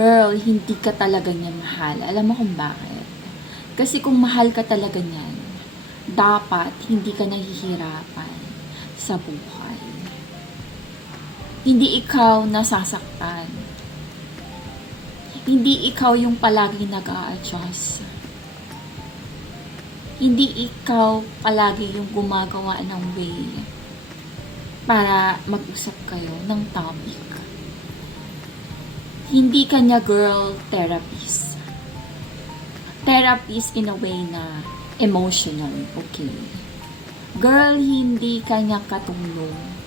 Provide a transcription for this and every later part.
girl, hindi ka talaga niya mahal. Alam mo kung bakit? Kasi kung mahal ka talaga niyan, dapat hindi ka nahihirapan sa buhay. Hindi ikaw nasasaktan. Hindi ikaw yung palagi nag-a-adjust. Hindi ikaw palagi yung gumagawa ng way para mag-usap kayo ng topic. Hindi kanya girl therapist. Therapist in a way na emotional, okay? Girl, hindi kanya katulong.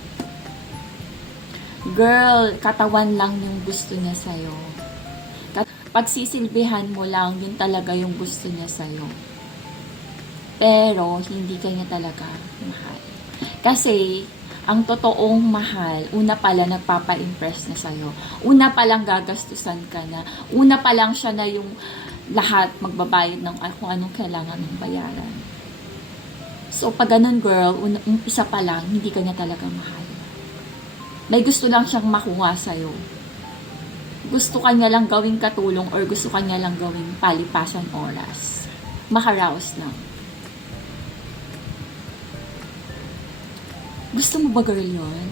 Girl, katawan lang yung gusto niya sa'yo. Pagsisilbihan mo lang, yun talaga yung gusto niya sa'yo. Pero, hindi kanya talaga mahal. Kasi, ang totoong mahal, una pala nagpapa-impress na sa'yo. Una palang gagastusan ka na. Una palang siya na yung lahat magbabayad ng kung anong kailangan mong bayaran. So, pag ganun girl, umpisa pa lang, hindi ka niya talaga mahal. May gusto lang siyang makuha sa'yo. Gusto ka niya lang gawing katulong or gusto ka niya lang gawing palipasan oras. Makaraos lang. Gusto mo ba girl yun?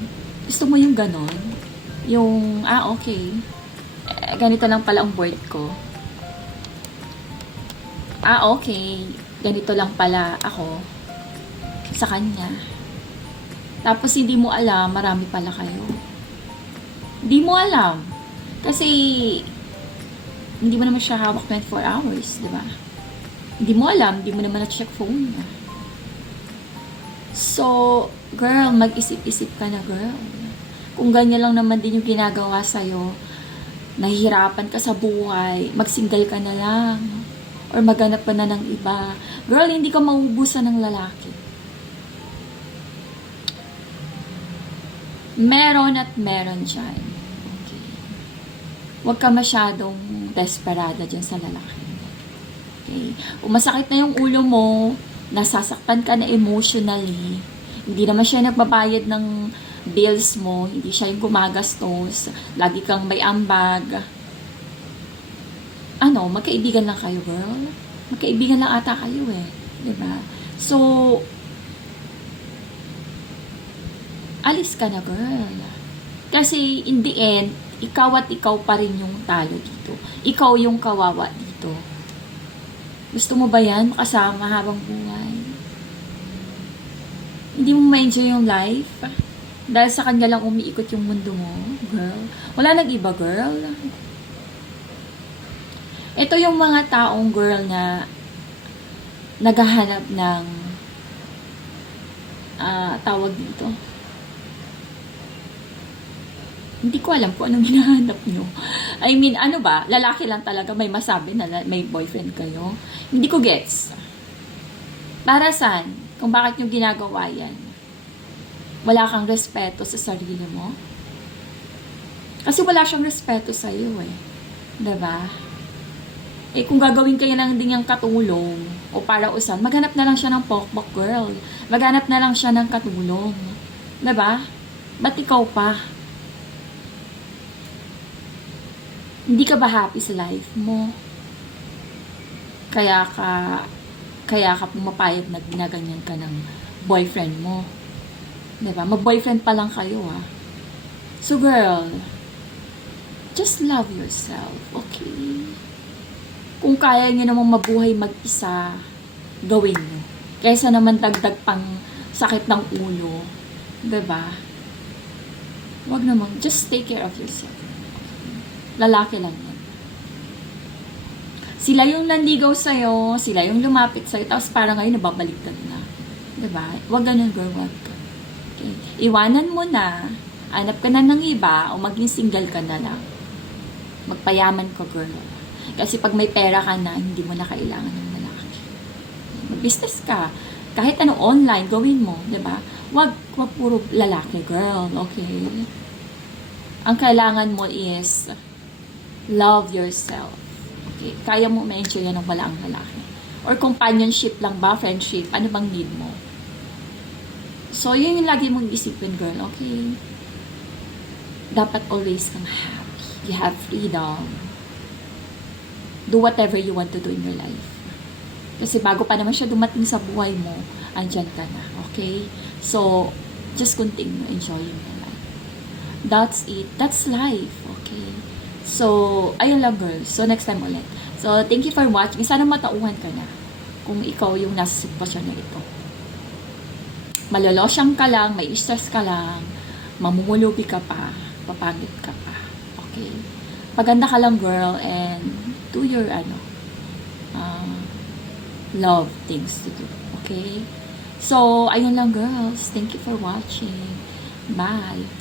Gusto mo yung ganon? Yung, okay. Ganito lang pala ang word ko. Okay. Ganito lang pala ako sa kanya. Tapos hindi mo alam, marami pala kayo. Hindi mo alam. Kasi, hindi mo naman siya hawak 24 hours, di ba? Hindi mo alam, hindi mo naman na-check phone niya. So, girl, mag-isip-isip ka na, girl. Kung ganyan lang naman din yung ginagawa sa'yo, nahihirapan ka sa buhay, mag-single ka na lang, or maghanap pa na ng iba. Girl, hindi ka maubusan ng lalaki. Meron at meron dyan. Okay. Huwag ka masyadong desperada dyan sa lalaki. Okay. Kung masakit na yung ulo mo, nasasaktan ka na emotionally, hindi naman siya nagbabayad ng bills mo, hindi siya yung gumagastos, lagi kang may ambag, magkaibigan lang kayo, girl. Magkaibigan lang ata kayo eh. Diba? So, alis ka na, girl. Kasi, in the end, ikaw at ikaw pa rin yung talo dito. Ikaw yung kawawa dito. Gusto mo ba yan? Makasama habang buhay? Hindi mo ma-enjoy yung life? Dahil sa kanya lang umiikot yung mundo mo, girl. Wala nang iba, girl. Ito yung mga taong girl na naghahanap ng tawag dito. Hindi ko alam kung anong hinahanap nyo. I mean, lalaki lang talaga may masabi na may boyfriend kayo. Hindi ko gets. Para saan? Kung bakit nyo ginagawa yan? Wala kang respeto sa sarili mo? Kasi wala siyang respeto sa iyo eh. Diba? Kung gagawin kayo lang din yung katulong o para usan, maghanap na lang siya ng pokpok girl. Maghanap na lang siya ng katulong. Diba? Ba't ikaw pa? Hindi ka ba happy sa life mo? Kaya ka pumapayag na ginaganyan ka ng boyfriend mo. Diba? Mag-boyfriend pa lang kayo So girl, just love yourself, okay? Kung kaya nyo namang mabuhay mag-isa, gawin nyo. Kaysa naman dagdag pang sakit ng ulo. Diba? Wag naman, just take care of yourself. Lalaki lang yan. Sila yung nanligaw sa'yo, sila yung lumapit sa'yo, tapos parang ngayon nababaliktad na. Diba? Huwag ganun, girl, wag. Okay. Iwanan mo na, hanap ka na ng iba, o maging single ka na lang. Magpayaman ka, girl. Kasi pag may pera ka na, hindi mo na kailangan ng lalaki. Mag-business ka. Kahit anong online, gawin mo, diba? Wag puro lalaki, girl, okay? Ang kailangan mo is love yourself. Okay? Kaya mo ma-enjoy yan ng wala ang lalaki. Or companionship lang ba? Friendship? Ano bang need mo? So, yun yung lagi mong isipin, girl. Okay? Dapat always kang happy. You have freedom. do whatever you want to do in your life. Kasi bago pa naman siya dumating sa buhay mo, andyan ka na. Okay? So, just continue enjoying your life. That's it. That's life. Okay? So, ayun lang girls. So, next time ulit. So, thank you for watching. Sana matauhan ka na kung ikaw yung nasa sitwasyon na ito. Malolosyang ka lang, may stress ka lang, mamumulubi ka pa, papangit ka pa. Okay? Paganda ka lang girl and do your love things to do. Okay? So, ayun lang girls. Thank you for watching. Bye!